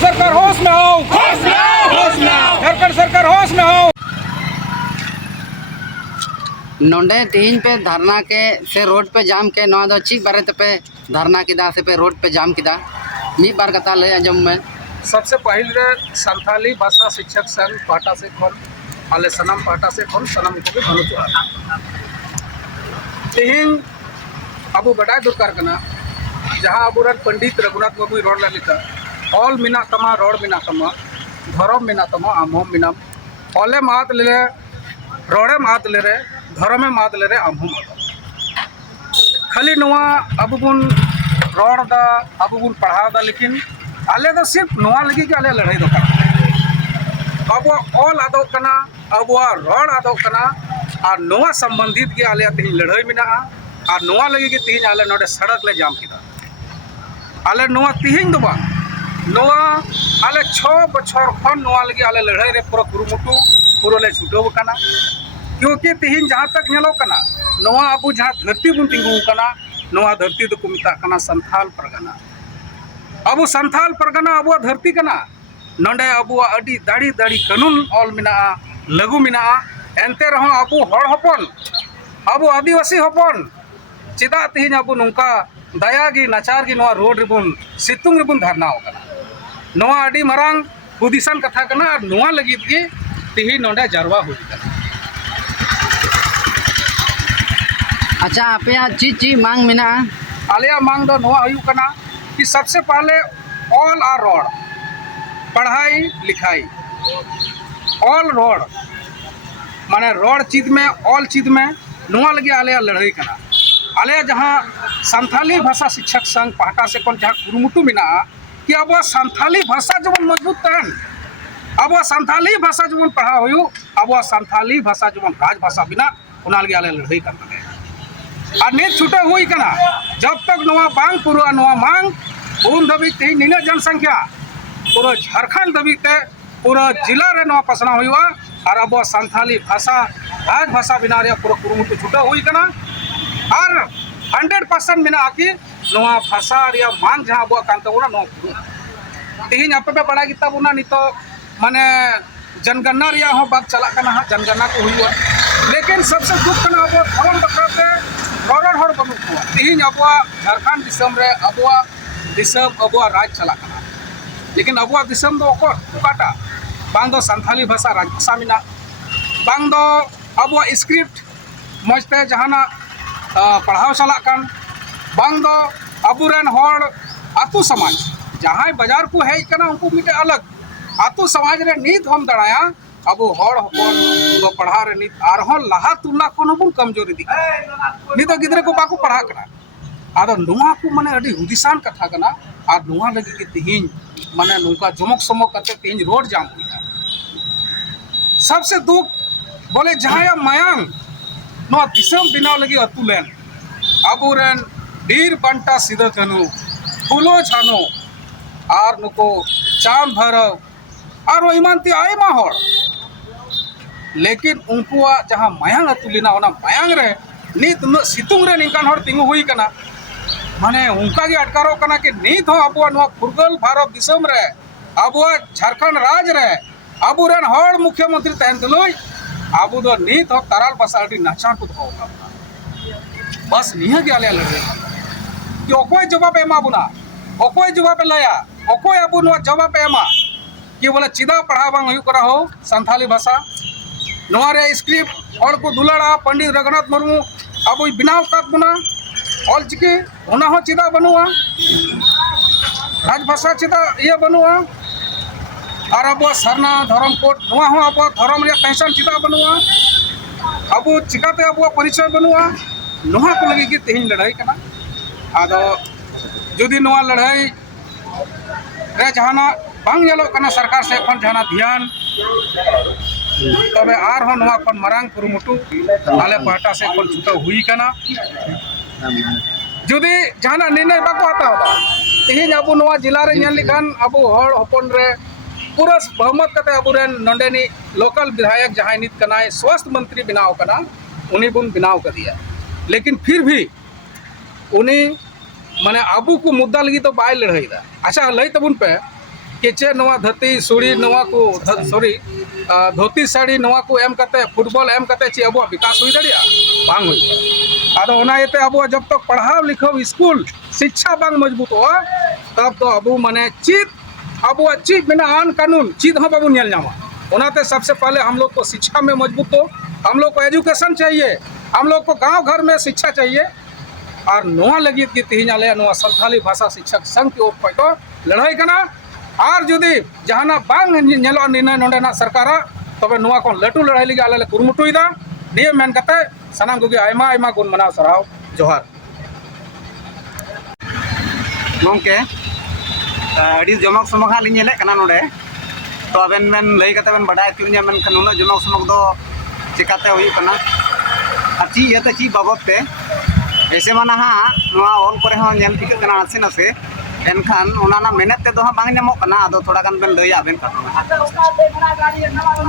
सरकार होश में आओ, सरकार होश में आओ। नोंडे तीन पे धरना के से रोड पे जाम के नवा दो ची बारे पे धरना किदा से पे रोड पे जाम किदा मी बार कथा ले अंजम में सबसे पहले संथाली भाषा शिक्षक संघ पाटा से खोल आले सनम पाटा से खोल सनम को भी भलो तेहिन अबू बड़ा दुर्कार कना जहां अबूरन पंडित रघुनाथ बाबू रोड लिखा ऑल मिना तमा रोड मिना तमा धर्म मिना तमा आमहोम मिना ऑले मात ले रोडे मात ले रे धर्मे मात ले रे आमहोम खाली नवा अबू बुन रोड दा अबू बुन पढ़ा दा लेकिन आले तो सिर्फ नवा लगी के आले लड़ाई दो अब ऑल आदो कना अब रोड आदो कना और नवा संबंधित के आले तीन लड़ाई मिना और नवा लगी के तीन आले नोडे सड़क ले जाम किदा आले नवा तीन दो बा नवा आले 6 बछर खन नवा लगी आले लड़ाई रे पूरा कुरुमुटु पूरा ले छुटो कना क्योंकि तीन जहाँ तक नेलो कना नवा अबू जहाँ धरती बुन तिंगु कना नवा धरती तो कुमिता कना संथाल परगना अबू संथाल परगना अबू धरती कना नोंडे अबू अडी दाड़ी दाड़ी कानून ऑल मिना लागू मिना एनते रहो अबू हड़ हपन अबू आदिवासी हपन चिदा तीन अबू नौका दया गी नाचार गी नवा रोड रिबुन सितुंग रिबुन धरना कना नवा अडी मरांग हुदिसान कथा कना और नवा लगी गी तीन नोंडे जारवा हुई कना। अच्छा आपे ची मांग मिना आलिया मांग दो नवा हुई कना कि सबसे पहले ऑल आर रोड पढ़ाई लिखाई ऑल रोड माने रोड चीज में ऑल चीज में नुआ लगे आलिया लड़ाई कना आलिया जहाँ संथाली भाषा शिक्षक संघ पाटा से कौन जहाँ कुरुमुटु मिना कि अब संथाली भाषा जब मजबूत तहन अब संथाली भाषा जब पढ़ा हुई अब संथाली भाषा जब राजभाषा बिना उना लगे आलिया लड़ाई करना और नेत छुटे हुई कना जब तक नवा बांग पूरा नवा मांग उन दबी तीन निना जनसंख्या पूरा झारखंड दबी ते पूरा जिला रे नवा पसना हुआ और अब संथाली भाषा राजभाषा बिना रे पूरा कुरुमुटु छुटे हुई कना और 100% बिना आकी नवा भाषा रे मांग जहां अब कांता उना नो तीन आपे पे बड़ा किता बुना नितो माने जनगणना रे हो बात चला कना हा जनगणना को हुआ लेकिन सबसे दुख कना अब धर्म बकरते रोड हर बनु तीन अब झारखंड दिसम रे अब दिसम अब राज चला कना लेकिन अब दिसम दो काटा बांग दो संथाली भाषा राजभाषा मिना बांग दो अब स्क्रिप्ट मजते जहाना पढ़ाव चला कन बांग दो अबुरेन हर आतु समाज जहाँ बाजार को हेज कना उनको मिटे अलग आतु समाज रे नीत हम दड़ाया अब हर हपन दो पढ़ा रे नीत आरहों लहा तुलना कोनो बुन कमजोरी दी नीत गिद्रे को बाको पढ़ा कना आदो नुआ को माने अडी हुदिसान कथा कना और नुआ लगी के तिहिन माने नुका जमक समक करते तिहिन रोड जाम हुई सबसे दुख बोले जहाँ मायांग नो दिसम बिना लगी अतुलेन अबुरेन डीर बंटा सिद्ध धनु फूलो छानो और नुको चांद भरव और ईमानती आए माहौल लेकिन उनको जहाँ मायांग अतुलिना ओना मायांग रे नीत सितुंग रे निकान हर तिंगु हुई कना माने उनका के अटकारो कना कि नीत हो अबुआ नो फुरगल भारत दिसम रे अबुआ झारखंड राज रे अबुरन हर मुख्यमंत्री तहन तुलुई अबु दो नीत हो तराल बसाड़ी नाचा को दो बस निहा के आले लगे कि ओकोय जवाब एमा बुना ओकोय जवाब लया ओकोय अबु नो जवाब एमा कि बोले चिदा पढ़ा बांग हुई करा हो संथाली भाषा नवा रे स्क्रिप्ट और को दुलाड़ा पंडित रघुनाथ मुर्मू अब बिनाव काट बुना ऑल चिकी होना हो चिदा बनुआ राजभाषा चिदा ये बनुआ और अब सरना धर्म कोड नवा हो अब धर्म रे पहचान चिदा बनुआ अब चिकाते अब परिचय बनुआ नवा को लगी कि तेहिन लड़ाई कना आदो जुदी नवा लड़ाई रे जहाना बांग येलो कना सरकार से खन जहाना ध्यान तबे आर हो नवा खन मरांग कुरुमुटु आले पाटा से खन छुटा हुई कना जुदी जहाना निर्णय बाको आता होता तेहिन अब नवा जिला रे नेल लिखान अब हड़ हपन रे पूरा बहुमत कते अबुरेन नंडेनी लोकल विधायक जहां नित कनाय स्वास्थ्य मंत्री बिनाव कना उन्हीं बुन बनाव कर दिया। लेकिन फिर भी उन्हीं माने आबू को मुद्दा लगी तो बाय लड़ाई दा। अच्छा लई तबुन पे कि चे नवा धरती सुड़ी नवा को सॉरी धोती साड़ी नवा को एम करते फुटबॉल एम करते चे अब विकास हुई दड़िया बांग हुई। आदो ओना येते अब जब तक पढ़ाव लिखाव स्कूल शिक्षा बांग मजबूत हो तब तो अब माने चीज अब चीज बिना आन कानून चीज हम बाबू नेल जामा। ओनाते सबसे पहले हम लोग को शिक्षा में मजबूत हो, हम लोग को एजुकेशन चाहिए, हम लोग को गांव घर में शिक्षा चाहिए। और नोआ लगी कि तीन आले नोआ संथाली भाषा शिक्षक संघ के ऊपर तो लड़ाई करना और जुदी जहाना बांग नेलो निर्णय नोडेना सरकार तबे नोआ को लटू लड़ाई लगी आले कुरुमुटुइदा निये मेन कते सनाम को आयमा आयमा गुण मनाव सराव जोहार गंके अड़ी जमक समक हाँ लिने नोडे तो आबेन मेन लई कते बेन बडाय तुनिया मेन उन जमक समक दो चिकाते हुई कना और ची ये ची बाबत पे ऐसे माना हाँ नोआ ऑल करे हाँ नेल टिक कना आसे नसे एनखान ओनाना मेहनत ते दो हाँ बांग नेमो कना आदो थोड़ा गान बेन लई आबेन कतना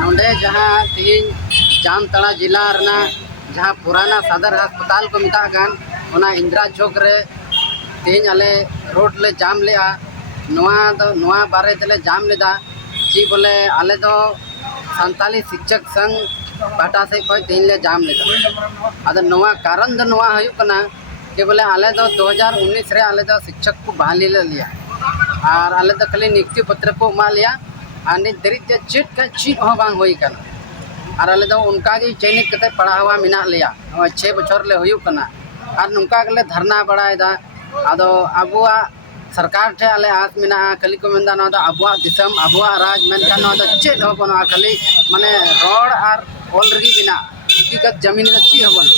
नोडे जहाँ तीन जामताड़ा जिला रना जहाँ पुराना सदर अस्पताल को मिता गान ओना इंदिरा चौक रे तीन आले रोड ले जाम ले नोआ बारे तेले जाम लेदा जी बोले आले दो संताली शिक्षक संघ बाटा से कोई तीन ले जाम लेदा। अद नोआ कारण दो नोआ हयु कना कि बोले आले दो 2019 रे आले दो शिक्षक को बहाली ले लिया और आले दो खाली नियुक्ति पत्र को मा लिया और नित दरित चीट का चीट हो बांग होई कना और आले दो उनका की चयनित कते पढ़ावा मिना लिया 6 बछर ले हयु कना और नुका के धरना बड़ायदा। आदो अबुआ सरकार ठे आले आस मिना खाली को मेंदा ना अबुआ दिसम अबुआ राज मेनखान ना चेत हो बनो खाली माने रोड और ऑल रगी बिना हकीकत जमीन दा ची हो बनो।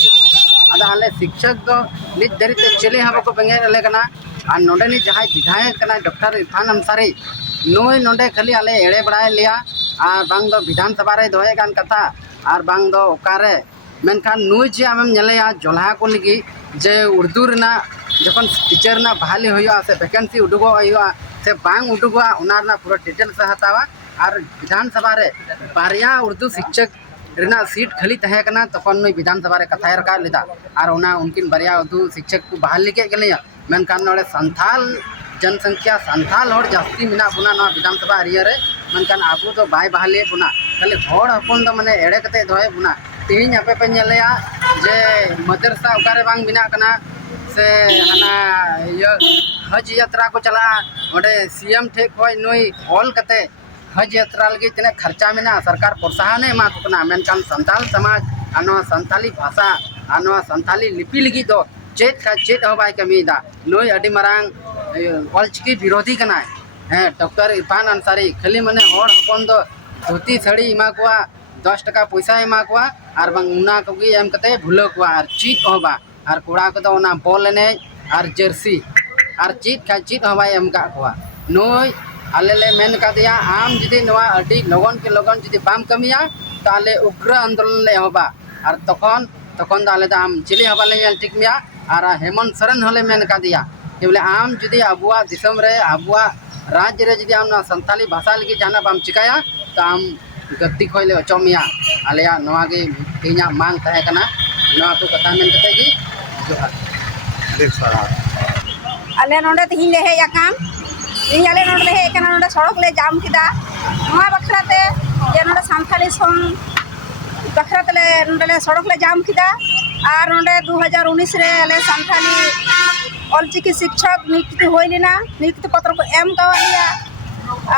आदा आले शिक्षक दो नित दरित चले हबो को बेंगे ले कना और नोडे नि जहाय विधायक कना डॉक्टर इरफान अंसारी नोय नोडे खाली आले एड़े बड़ाय लिया और बांग दो विधानसभा रे दोहे गान कथा और बांग दो ओकारे मेनखान नुई जे आमेम नेलेया जोल्हा को लगी जे उर्दू रना जखन टीचर ना बहाली हुआ से वैकेंसी उडुगो हुआ से बांग उडुगोआ उना रना पूरा डिटेल्स से हतावा और विधानसभा रे बारिया उर्दू शिक्षक रना सीट खाली तहे कना तखन नुई विधानसभा रे कथाय रका लेदा और उना उनकिन बारिया उर्दू शिक्षक को बहाली के गलिया मेनखान नोडे संथाल जनसंख्या संथाल हर जास्ती मिना बुना ना विधानसभा एरिया रे मेनखान आबू तो बाय बहाली बुना खाली हर हपन दो माने एड़े कते दोहे बुना तीन आपे पे नेलेया जे मदरसा ओकारे बांग बिना कना से हना ये हज यात्रा को चला ओडे सीएम ठे कोई नुई ऑल कते हज यात्रा लगी तने खर्चा मिना सरकार प्रोत्साहन एमा कना मेनखान संताल समाज आनो संताली भाषा आनो संताली लिपि लगी दो चेत का चेत होबाय कमीदा नुई अडी मरांग ऑलचिकी विरोधी कना है डॉक्टर इरफान अंसारी खाली माने हर हपन दो धोती साड़ी एमा कोआ 10 टका पैसा एमा कोआ और बांग उना कोगी एम कते भुलो कोआ और चीत होबा और कोड़ा को ओना बॉल एने और जर्सी और चीत का चीत हवा एम का कोआ नोय आले ले मेन का दिया आम जदी नवा अडी लगन के लगन जदी बाम कमिया ताले उग्र आंदोलन ले होबा और तखन आले दा आम चिली हवा ले नेल ठीक मिया और हेमंत सरन हले मेन का दिया कि बोले आम जदी अबुआ दिसम रे अबुआ राज्य रे जदी आम संताली भाषा लगी जाना बाम चिकाया तो आम गद्दी खोले अचमिया आलिया नवा गे तीना मांग तहे कना नवा को कथा मेन कते गी जोहार आले नोडे तिहिन ले हेय काम इन आले नोडे ले हेय कना नोडे सड़क ले जाम किदा नवा बखराते जे नोडे संथाली सं बखराते ले नोडे ले सड़क ले जाम किदा और नोडे 2019 रे आले संथाली ऑलचिकी शिक्षक नियुक्ति होइलिना नियुक्ति पत्र को एम कवालिया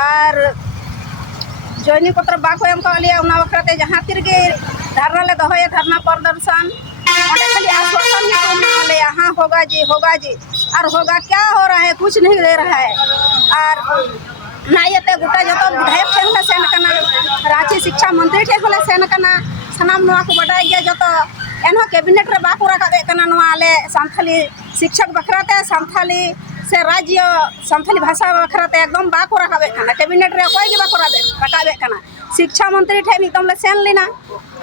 और जॉइनी पत्र बाको एम कवालिया उना बखराते जहां तिरगे धरना ले दोहे धरना प्रदर्शन और खाली आश्वासन ही तो ले हाँ होगा जी और होगा क्या हो रहा है कुछ नहीं दे रहा है और ना ये गोटा जो विधायक ठेन सेन कना रांची शिक्षा मंत्री ठेन सेन कना सनाम नवा को बडाय गया जो एनहो कैबिनेट रे बाको रखा कना नवा आले संथाली शिक्षक बखराते संथाली से राज्य संथाली भाषा बखराते एकदम बाको रखाबे कना कैबिनेट रे कोई के बाको रखाबे कना शिक्षा मंत्री ठेन एकदम ले सेन लेना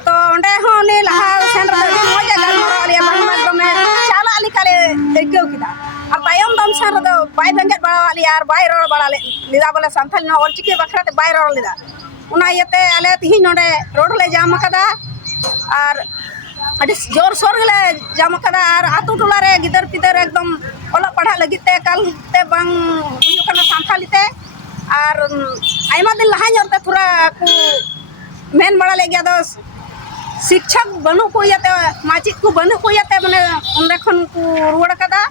तो ओंडे हो ने लहा सेन रे मजा गलमरा लिया एकदम चाला लिकाले देखौ किदा और तायम दम सेन रे बाय बेंगेट बड़ा लिया और बाय रोड बड़ा लिदा बोले संथाली न ऑलचिकी बखराते बाय रोड लिदा उना येते आले तिहि नोडे रोड ले जाम कदा और अभी जोर शोर गले जाम कदा और आतु टोला रे गिदर पिदर एकदम ओला पढ़ा लगित ते कल ते बांग हुयु कना सांथाली ते और आयमा दिन लहा जोरते थोड़ा को मेन बड़ा ले गया दोस शिक्षक बनु को याते माचित को बनु को याते माने उनरे खन को रुवड़ कदा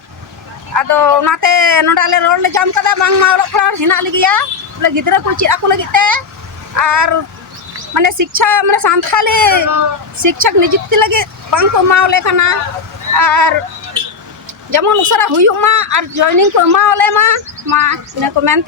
आदो नाते नोडाले रोड ले जाम कदा बांग मा ओलक पढ़ा हिना लगिया ले गिदरा को चिरा को लगित ते और माने शिक्षा माने सांथाली शिक्षक नियुक्ति लगे बांग को मावले कना और जेमन उसरा हुयु मा और जॉइनिंग को मावले मा इन को मेन